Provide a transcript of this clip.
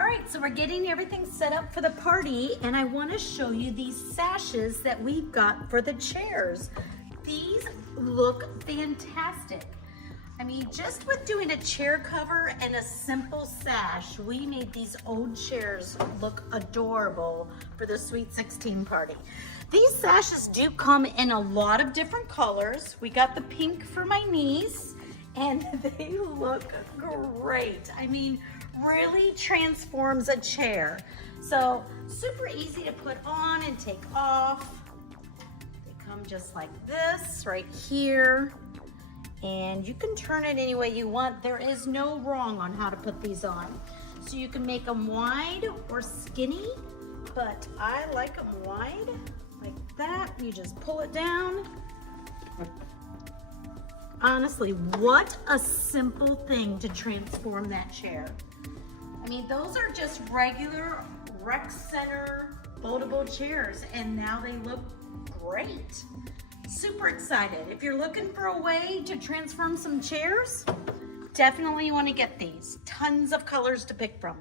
All right, so we're getting everything set up for the party, and I want to show you these sashes that we've got for the chairs. These look fantastic. I mean, just with doing a chair cover and a simple sash, we made these old chairs look adorable for the Sweet 16 party. These sashes do come in a lot of different colors. We got the pink for my niece, and they look great. I mean, really transforms a chair. So super easy to put on and take off. They come just like this right here. And you can turn it any way you want. There is no wrong on how to put these on. So you can make them wide or skinny, but I like them wide like that. You just pull it down. Honestly, what a simple thing to transform that chair. I mean, those are just regular rec center foldable chairs, and now they look great. Super excited. If you're looking for a way to transform some chairs, definitely want to get these. Tons of colors to pick from.